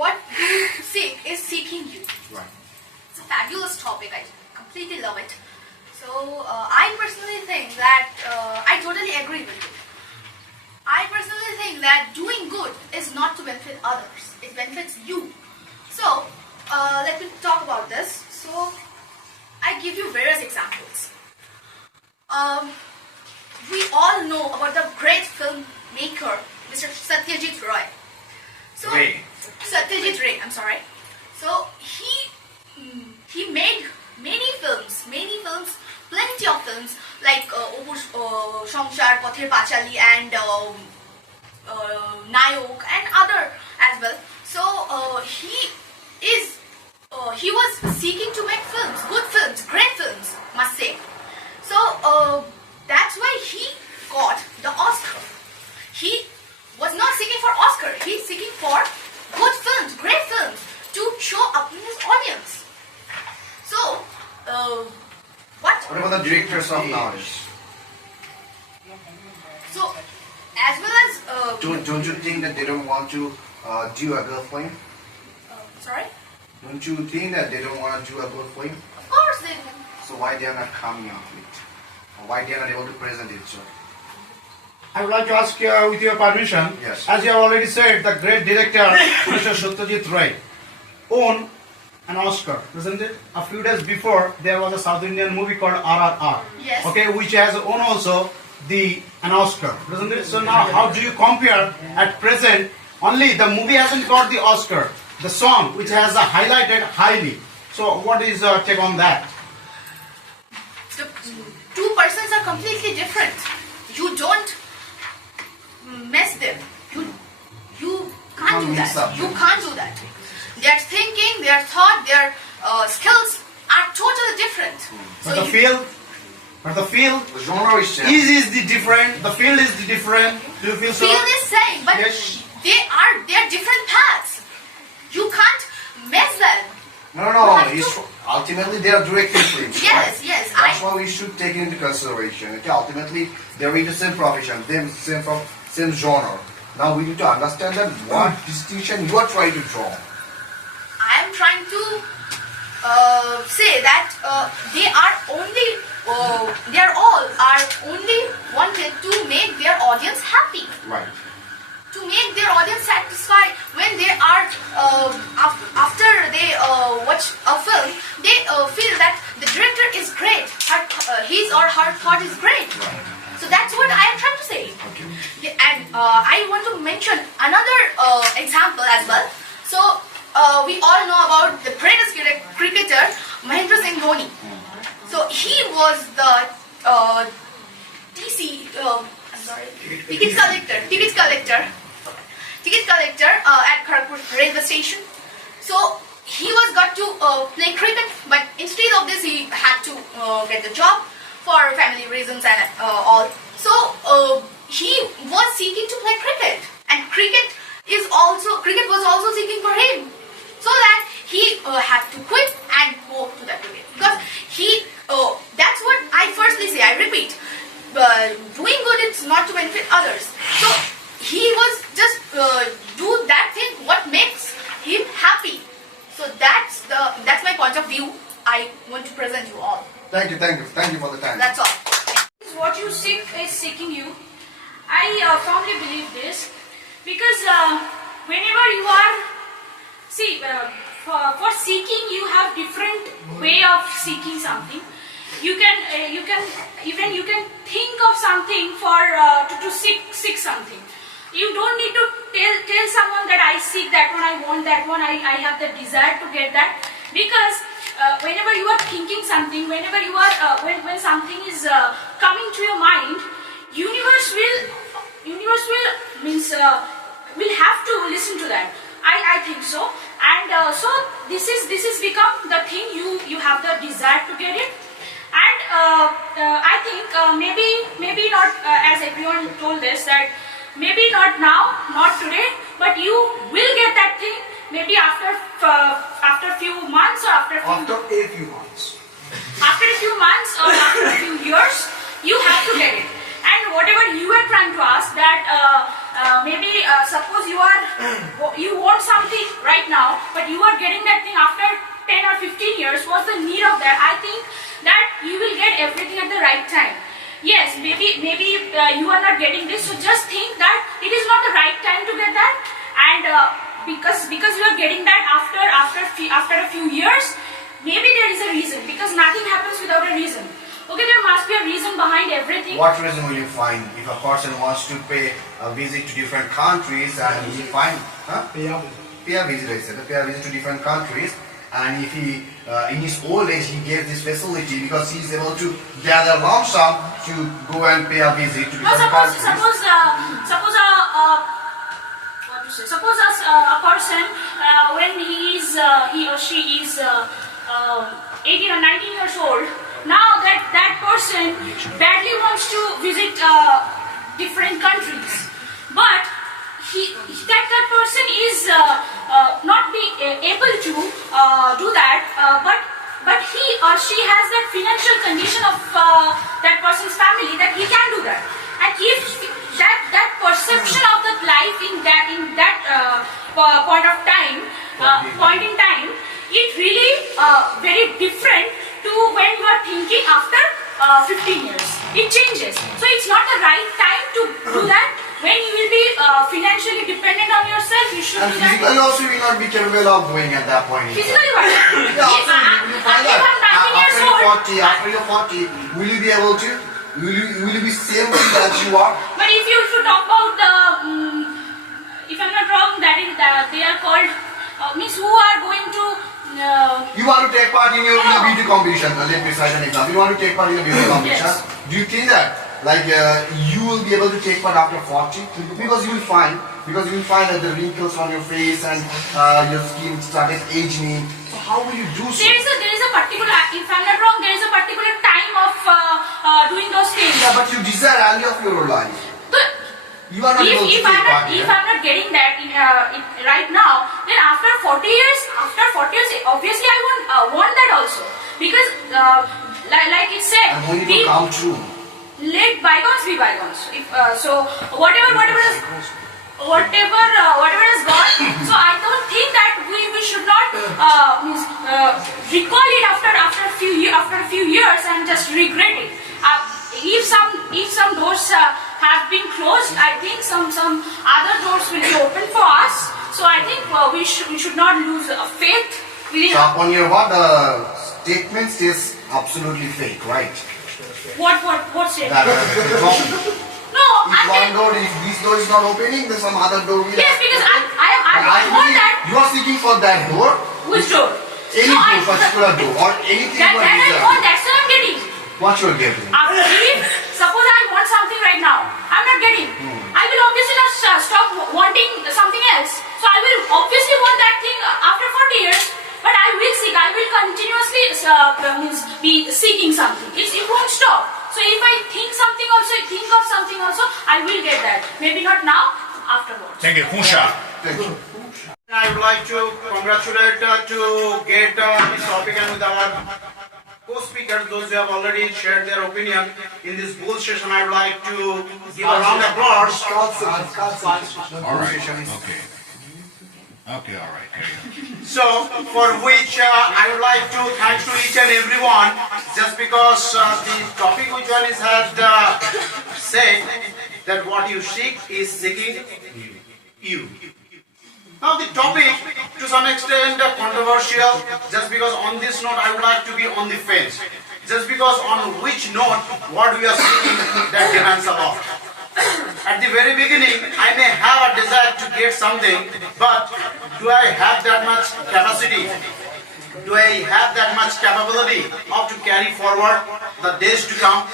what you seek is seeking you. Right. It's a fabulous topic. I completely love it. So I personally think that I totally agree with you. I personally think that doing good is not to benefit others. It benefits you. So let me talk about this. So I give you various examples. We all know about the great filmmaker, Mr. Satyajit Ray. So Satyajit Ray, I'm sorry. So he made many films, plenty of films like Shongshar, Pather Pachali and Nayok and other as well. So he was seeking to make films, good films, great films, must say. So that's why he got the Oscar. He was not seeking for Oscar. He's seeking for good films, great films to show up in his audience. So what about the directors of nowadays? So as well as Don't you think that they don't want to do a good film? sorry? Don't you think that they don't want to do a good film? Of course they do. So why they are not coming out with it? Or why they are not able to present it, sir? I would like to ask with your permission, Yes. as you have already said, the great director, Mr. Satyajit Ray, won an Oscar, isn't it? A few days before, there was a South Indian movie called RRR, Yes. okay, which has won also an Oscar, isn't it? So now, how do you compare at present? Only the movie hasn't got the Oscar, the song which has highlighted highly. So what is your take on that? The two persons are completely different. You don't mess them. You can't do mix that. up. You can't do that. Their thinking, their thought, their skills are totally different. But the feel, The genre is is the different, the field is the different. Do you feel so? field is same, but Yes. they are different paths. You can't mess them. No, You have it's, to- ultimately they are directing films. Yes, right? yes, That's why we should take it into consideration. Okay, ultimately they're in the same profession, same genre. Now we need to understand that what distinction you are trying to draw. I am trying to say that they all are only wanted to make their audience happy, Right. to make their audience satisfied when they are after they watch a film, they feel that the director is great, his or her thought is great. Right. So that's what I am trying to say. Okay. And I want to mention another example as well. So we all know about the greatest cricketer Mahendra Singh Dhoni. So he was the ticket collector at Kharagpur railway station. So he was got to play cricket, but instead of this he had to get the job for family reasons and all. So he was seeking to play cricket, and cricket was also seeking for him, so that he had to quit and go to the cricket, because that's what I firstly say, I repeat, doing good is not to benefit others. So he was just do that thing what makes him happy. So that's my point of view. I want to present you all. Thank you for the time. That's all. What you seek is seeking you. I firmly believe this, because whenever you are, for seeking you have different way of seeking something. You can think of something for to seek something. You don't need to tell someone that I seek that one, I want that one, I have the desire to get that, because whenever you are thinking something, whenever you are when something is coming to your mind, universe will have to listen to that. I think so, and so this is become the thing you have the desire to get it. And I think maybe not as everyone told this, that maybe not now, not today, but you will get that thing maybe after few months or after a few months. After a few months or after a few years, you have to get it. And whatever you are trying to ask, that maybe suppose you want something right now. the need of that, I think that you will get everything at the right time. Yes, maybe you are not getting this, so just think that it is not the right time to get that, and because you are getting that after a few years, maybe there is a reason, because nothing happens without a reason. Okay, there must be a reason behind everything. What reason will you find if a person wants to pay a visit to different countries and he find pay a visit? I said pay a visit to different countries, and if he in his old age he gave this facility because he is able to gather lump sum to go and pay a visit to No, different countries. Suppose a person when he or she is 18 or 19 years old. Now that person badly wants to visit different countries, but that person is not be able to do that, but he or she has that financial condition of that person's family that he can do that, and if that perception of the life in that point in time, it really very different to when you are thinking after 15 years. It changes. So it's not the right time to do that. When you will be financially dependent on yourself, you should And do that. physically also you will not be capable of doing at that point. Physically what? Yeah, absolutely. You find that. If I'm 19 years old, After you're 40, will you be able to? Will you be same that you are? but if you should talk about the, if I'm not wrong, that is they are called means who are going to. You want to take part in your beauty competition. Let me cite an example. You want to take part in a beauty competition. Yes. Do you think that you will be able to take part after 40? Because you will find that the wrinkles on your face and your skin started aging. So how will you do so? There is a particular, if I'm not wrong, there is a particular time of doing those things. Yeah, but you desire early of your life. But You are not able to if take part. if I'm not getting that right now, then after 40 years, obviously I want that also, because like it said, And when it will come true. let bygones be bygones. If, so whatever is gone. So I don't think that we should not recall it after a few years and just regret it. If some doors have been closed, I think some other doors will be open for us. So I think we should not lose faith within. So upon your what the statement is absolutely fake, right? What statement? That No, if one door, if this door is not opening, then some other door will. yes, because I I want believe that. you are seeking for that door, Which door? any No, door, particular door, or anything that what I is want. That's what I'm getting. what you are getting. If suppose I want something right now, I'm not getting. I will obviously not stop wanting something else. So I will obviously want that thing after 40 years. But I will seek. I will continuously be seeking something. It won't stop. So if I think of something also, I will get that. Maybe not now, afterwards. Thank you. Kusha. Thank you. I would like to congratulate to get this topic and with our co-speakers, those who have already shared their opinion in this bull session. I would like to give a round of applause. All right. Okay. Okay. All right. Carry on. So, for which I would like to thank to each and everyone, just because the topic which one is had said that what you seek is seeking you. Now the topic to some extent controversial, just because on this note I would like to be on the fence. Just because on which note what we are seeking, that depends a lot. At the very beginning I may have a desire to get something, but do I have that much capacity? Do I have that much capability of to carry forward the days to come?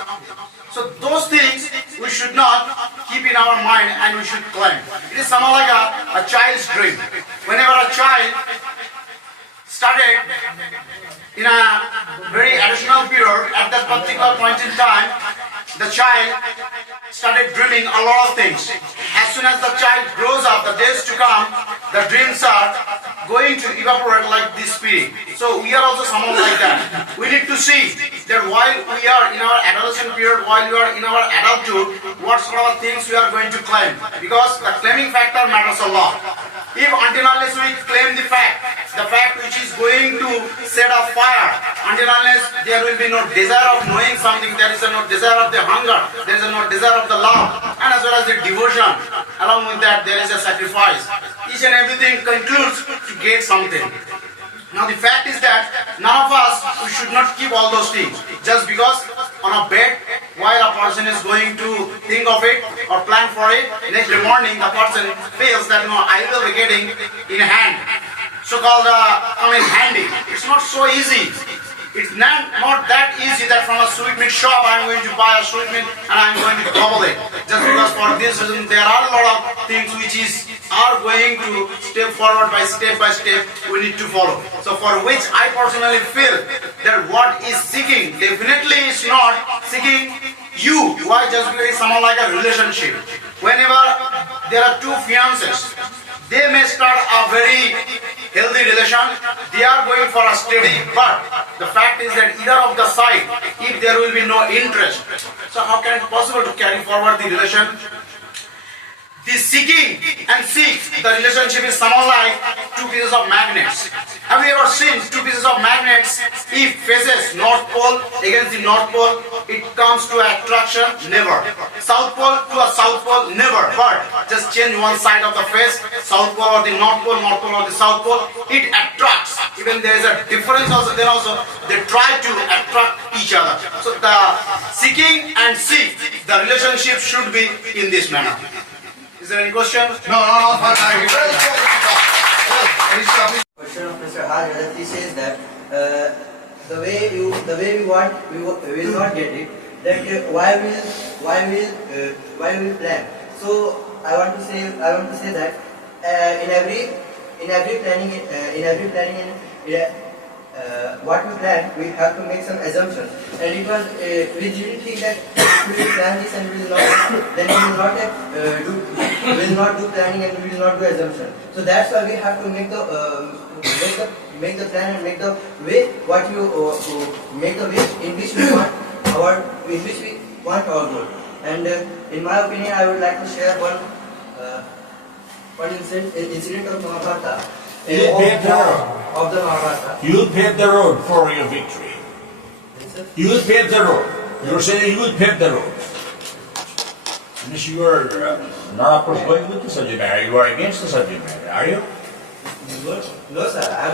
So those things we should not keep in our mind and we should claim. It is somehow like a child's dream. Whenever a child started in a very additional period, at that particular point in time, the child started dreaming a lot of things. As soon as the child grows up, the days to come, the dreams are going to evaporate like this spirit. So we are also somehow like that. We need to see that while we are in our adolescent period, while we are in our adulthood, what sort of things we are going to claim. Because the claiming factor matters a lot. If until unless we claim the fact which is going to set a fire there will be no desire of knowing something, there is no desire of the hunger, there is no desire of the love, and as well as the devotion. Along with that, there is a sacrifice. Each and everything concludes to get something. Now the fact is that none of us, we should not keep all those things. Just because on a bed, while a person is going to think of it or plan for it, next morning the person feels that no, I will be getting in hand. So-called handy. It's not so easy. It's not that easy that from a sweetmeat shop I'm going to buy a sweetmeat and I'm going to double it. Just because for this reason there are a lot of things which are going to step forward by step we need to follow. So for which I personally feel that what is seeking definitely is not seeking you. Why? Just because it's someone like a relationship. Whenever there are two fiancés, they may start a very healthy relation, they are going for a steady, but the fact is that either of the side, if there will be no interest, so how can it be possible to carry forward the relation? The seeking and seek, the relationship is somehow like two pieces of magnets. Have you ever seen two pieces of magnets? If faces North Pole against the North Pole, it comes to attraction? Never. South Pole to a South Pole? Never. But just change one side of the face, South Pole or the North Pole or the South Pole, it attracts. Even there is a difference also, then also they try to attract each other. So the seeking and seek, the relationship should be in this manner. Is there any question? No, Question of Mr. R. He says that the way we want, we will not get it. That why will plan? So I want to say that in every planning what we plan, we have to make some assumptions. And it was we didn't think that we will plan this and we will not, then we will not do planning and we will not do assumption. So that's why we have to make the plan and make the way what you make the way in which we want our goal. And in my opinion, I would like to share one incident of Mahabharata. Of the Mahabharata. You will pave the road for your victory. You will pave the road. You are saying you will pave the road. Means you are not of course going with the subject matter. You are against the subject matter, are you? No, sir. I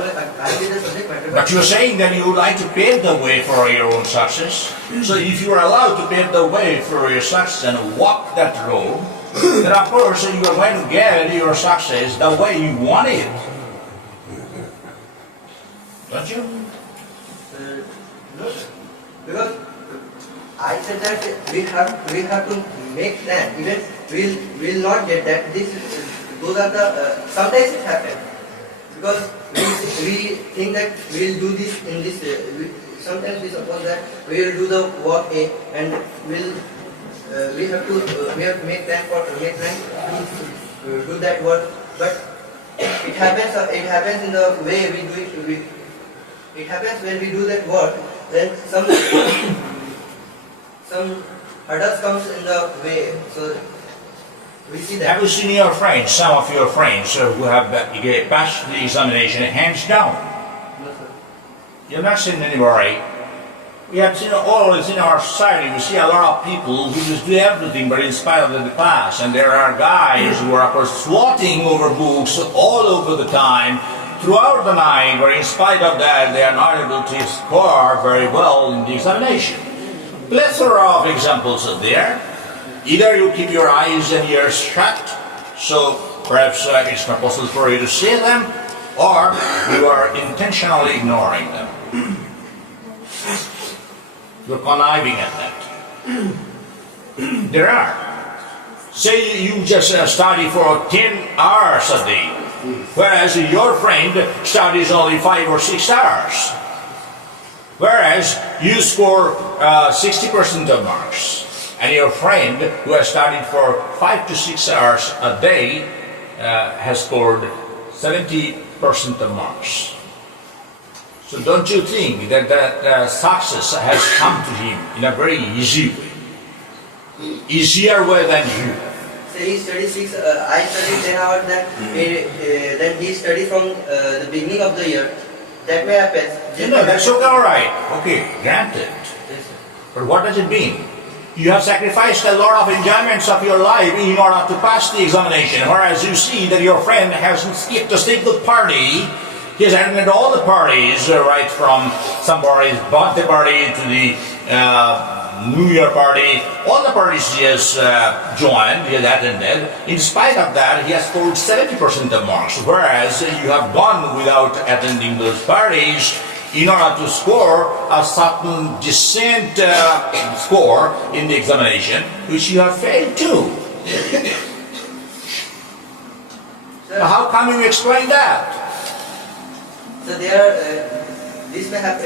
did the subject matter. But you are saying that you would like to pave the way for your own success. So if you are allowed to pave the way for your success and walk that road, then of course you are going to get your success the way you want it. Don't you? No, sir. Because I said that we have to make plan. Even we'll not get that. Those are the sometimes it happens because we think that we'll do this in this. Sometimes we suppose that we will do the work A and we have to make plan to do that work. But it happens in the way we do it. It happens when we do that work, then some hurdles comes in the way. So we see that. Have you seen your friends, some of your friends who have passed the examination hands down? No, sir. You've not seen anybody. We have seen always in our society, we see a lot of people who just do everything but in spite of the class. And there are guys who are of course swatting over books all over the time, throughout the night, but in spite of that, they are not able to score very well in the examination. Plethora of examples are there. Either you keep your eyes and ears shut, so perhaps it's not possible for you to see them, or you are intentionally ignoring them. You're conniving at that. There are. Say you just study for 10 hours a day, whereas your friend studies only 5 or 6 hours. Whereas you score 60% of marks, and your friend who has studied for 5 to 6 hours a day has scored 70% of marks. So don't you think that that success has come to him in a very easy way? Easier way than you? So he studies I studied 10 hours, then he studied from the beginning of the year that may happen. No, that's okay, alright. Okay, granted. Yes, sir. But what does it mean? You have sacrificed a lot of enjoyments of your life in order to pass the examination, whereas you see that your friend has skipped a single party. He has attended all the parties, right from somebody's birthday party to the New Year party. All the parties he has joined, he has attended. In spite of that, he has scored 70% of marks, whereas you have gone without attending those parties in order to score a certain decent score in the examination, which you have failed to. Sir, How come you explain that? so this may happen.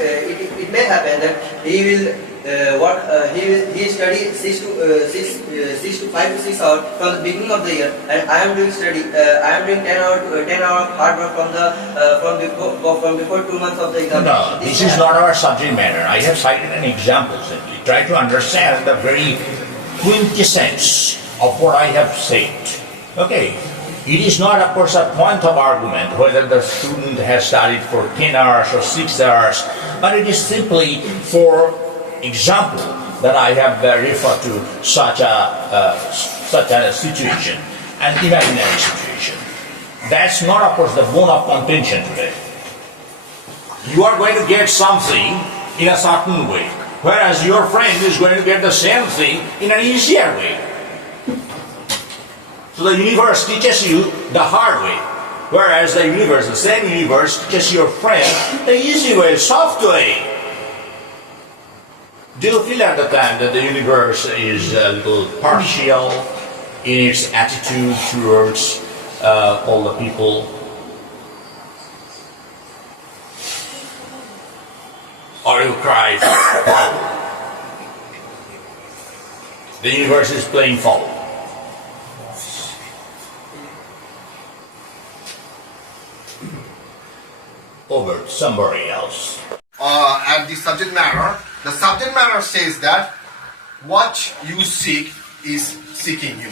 It may happen that he will he study 6 to 5 to 6 hours from the beginning of the year, and I am doing 10 hour hard work from before 2 months of the exam. No, this is not our subject matter. I have cited an example simply. Try to understand the very quintessence of what I have said. Okay. It is not, of course, a point of argument whether the student has studied for 10 hours or 6 hours, but it is simply for example that I have referred to such a situation, an imaginary situation. That's not, of course, the bone of contention today. You are going to get something in a certain way, whereas your friend is going to get the same thing in an easier way. So the universe teaches you the hard way, whereas the same universe teaches your friend the easy way, soft way. Do you feel at the time that the universe is a little partial in its attitude towards all the people? Or you cry, the universe is playing foul over somebody else. At the subject matter says that what you seek is seeking you.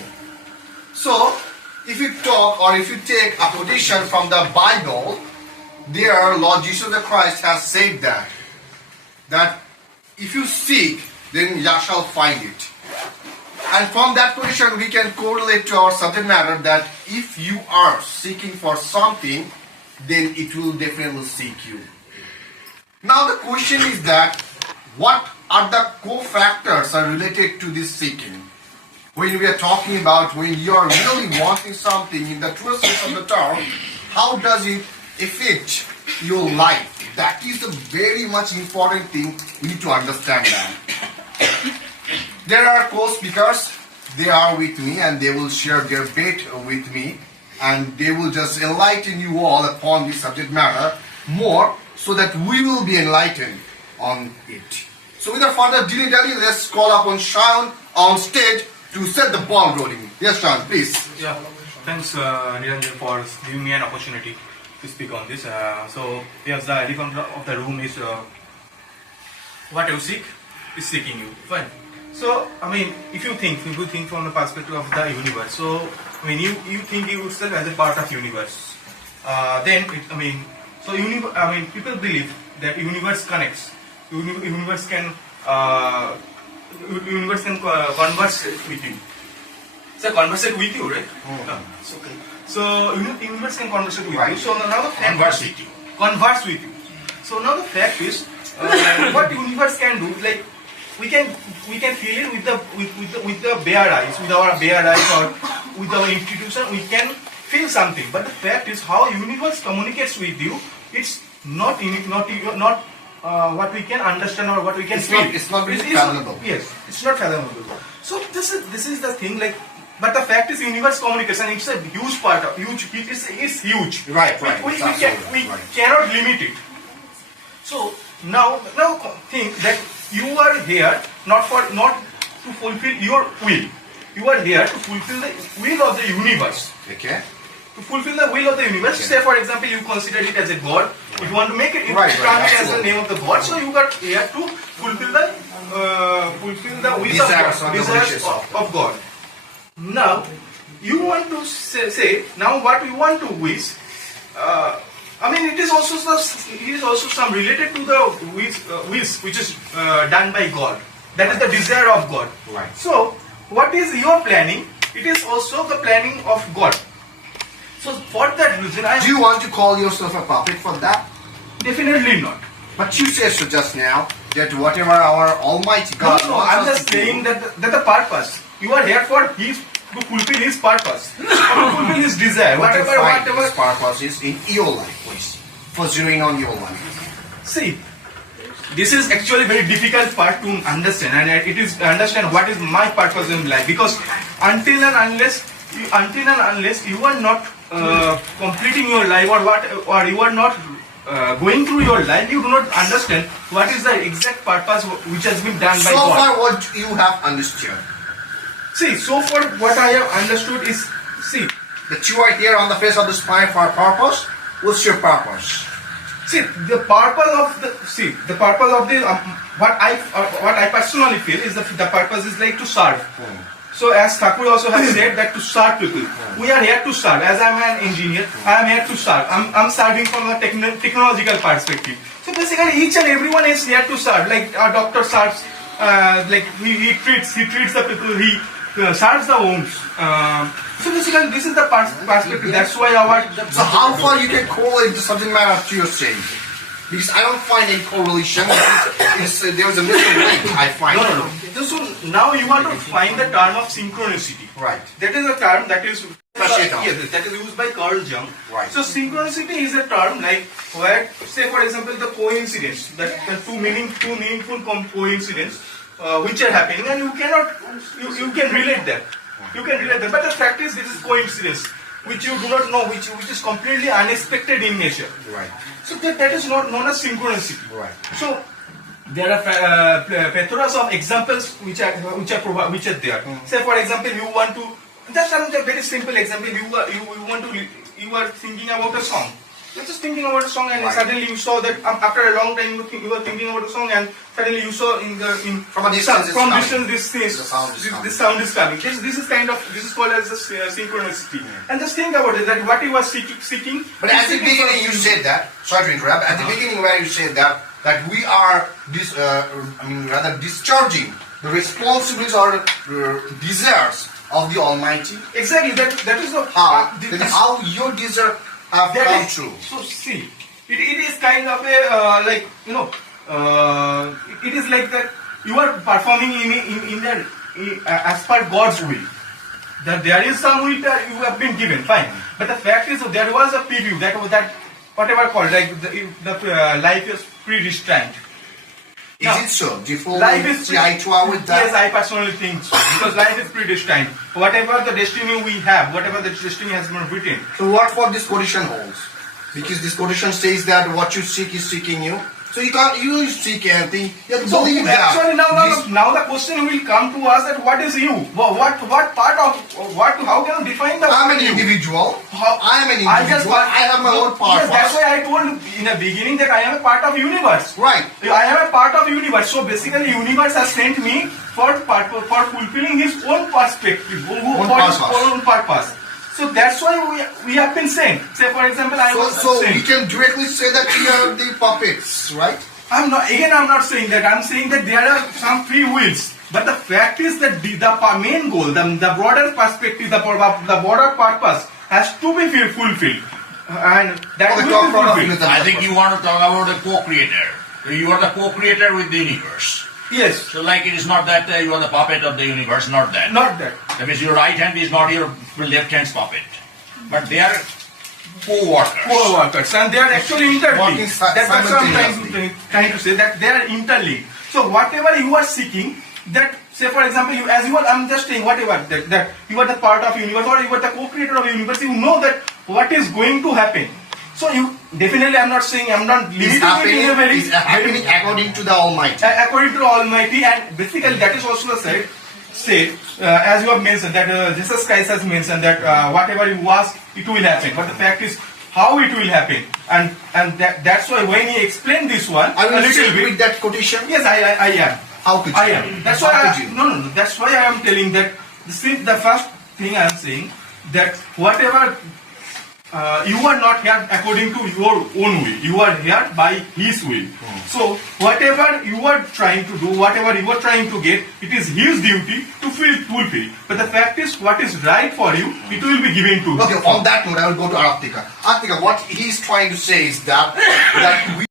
So, if you talk or if you take a quotation from the Bible, there Lord Jesus Christ has said that if you seek, then you shall find it. And from that quotation we can correlate to our subject matter that if you are seeking for something, then it will definitely seek you. Now the question is that what are the cofactors are related to this seeking? When we are talking about when you are really wanting something in the true sense of the term, how does it affect your life? That is a very much important thing we need to understand that. There are co-speakers, they are with me and they will share their bit with me, and they will just enlighten you all upon this subject matter more so that we will be enlightened on it. So without further dilly-dally, let's call upon Sean on stage to set the ball rolling. Yes, Sean, please. Yeah, thanks Niranjan for giving me an opportunity to speak on this. So yes, the elephant of the room is what you seek is seeking you. Fine. So I mean, if you think from the perspective of the universe, so when you think yourself as a part of universe, then people believe that universe connects. Universe can converse with you. So conversate with you, right? No, it's okay. So universe can converse with you. So now the fact converse with you. So now the fact is, what universe can do, like we can feel it with the bare eyes, with our bare eyes, or with our institution, we can feel something. But the fact is, how universe communicates with you, it's not what we can understand or what we can feel. It's not really fathomable. Yes, it's not fathomable. So this is the thing. Like, but the fact is, universe communication, it's a huge part of huge. It's huge. Right. We cannot limit it. So now think that you are here not to fulfill your will. You are here to fulfill the will of the universe. Okay. To fulfill the will of the universe. Okay. Say for example, you consider it as a god. If you want to make it, Right, as the absolutely. name of the god. So you are here to fulfill the wish Desires of God. Now you want to say now what we want to wish. It is also also some related to the wish which is done by God. That is the desire of God. Right. So what is your planning? It is also the planning of God. So for that reason, Do you want to call yourself a puppet for that? definitely not. But you said so just now that whatever our Almighty God No, wants I'm us just to do, saying that the purpose. You are here for to fulfill His purpose, to fulfill His desire. what you Whatever, find whatever. His purpose is in your life, please. For zeroing on your life. See, this is actually very difficult part to understand, and it is to understand what is my purpose in life. Because until and unless you are not completing your life, or you are not going through your life, you do not understand what is the exact purpose which has been done by So God. far, what you have understood, See, so far what I have understood is, see, that you are here on the face of this planet for a purpose. What's your purpose? See, the purpose of the what I personally feel is the purpose is like to serve. So as Thakur also has said that to serve people, we are here to serve. As I am an engineer, I am here to serve. I'm serving from a technological perspective. So basically, each and everyone is here to serve. Like our doctor serves, like he treats the people. He serves the wounds. So basically, this is the perspective. That's why So how far you can correlate the subject matter to your saying? Because I don't find any correlation. There's a missing link, I find. No. So now you want to find the term of synchronicity. Right. That is a term that is Yes, that is used by Carl Jung. Right. So synchronicity is a term like where, say for example, the coincidence, that the two meaningful coincidence which are happening, and you can relate that. You can relate that. But the fact is, this is coincidence which you do not know, which is completely unexpected in nature. Right. So that is not known as synchronicity. Right. So there are plethora of examples which are there. Say for example, you want to, just a very simple example. You are thinking about a song. You're just thinking about a song, and suddenly you saw that after a long time you were thinking about a song, and suddenly you saw From a distance, this sound is coming. This is called as a synchronicity. And just think about it, that what you are seeking. But at the beginning you said that, sorry to interrupt, at the beginning where you said that we are discharging the responsibilities or desires of the Almighty. Exactly, that is the How your desire have come true. So see, it is kind of a it is like that you are performing as per God's will. That there is some will that you have been given, fine. But the fact is, there was a preview that whatever called like the life is predestined. Is it so? Do you follow Life is the eye to eye with that? Yes, I personally think so. Because life is predestined. Whatever the destiny we have, whatever the destiny has been written. So what for this quotation holds? Because this quotation says that what you seek is seeking you. So you seek anything. You have to believe that. Actually, now the question will come to us that what is you? What part of what? How can you define the? I'm an you? individual. I am an I individual. I have my own purpose. Yes, that's why I told in the beginning that I am a part of universe. Right. I am a part of universe. So basically, universe has sent me for fulfilling his own perspective, own purpose. So that's why we have been sent. Say for example, I was So sent. we can directly say that we are the puppets, right? I'm not saying that. I'm saying that there are some free wills. But the fact is that the main goal, the broader perspective, the broader purpose has to be fulfilled. And that will be fulfilled. I think you want to talk about the co-creator. You are the co-creator with the universe. Yes. So like it is not that you are the puppet of the universe, not that. Not that. That means your right hand is not your left hand's puppet. But they are co-workers. Co-workers, and they are actually Working interlinked. That's what I'm trying to say, that they are interlinked. So whatever you are seeking, that say for example, I'm just saying whatever that you are the part of universe, or you are the co-creator of the universe. You know that what is going to happen. So you definitely, I'm not limiting it in a very It's happening according to the Almighty. according to the Almighty, and basically that is also said as you have mentioned that Jesus Christ has mentioned that whatever you ask, it will happen. But the fact is how it will happen, and that's why when he explained this one I will a little stick bit. with that quotation. Yes, I am. How could you? I am. That's How why. could you? No. That's why I am telling that. The first thing I am saying that whatever you are not here according to your own will. You are here by His will. So whatever you are trying to do, whatever you are trying to get, it is His duty to fulfill. But the fact is, what is right for you, it will be given to you. Okay, on that note, I will go to Araptika. Araptika, what he's trying to say is that we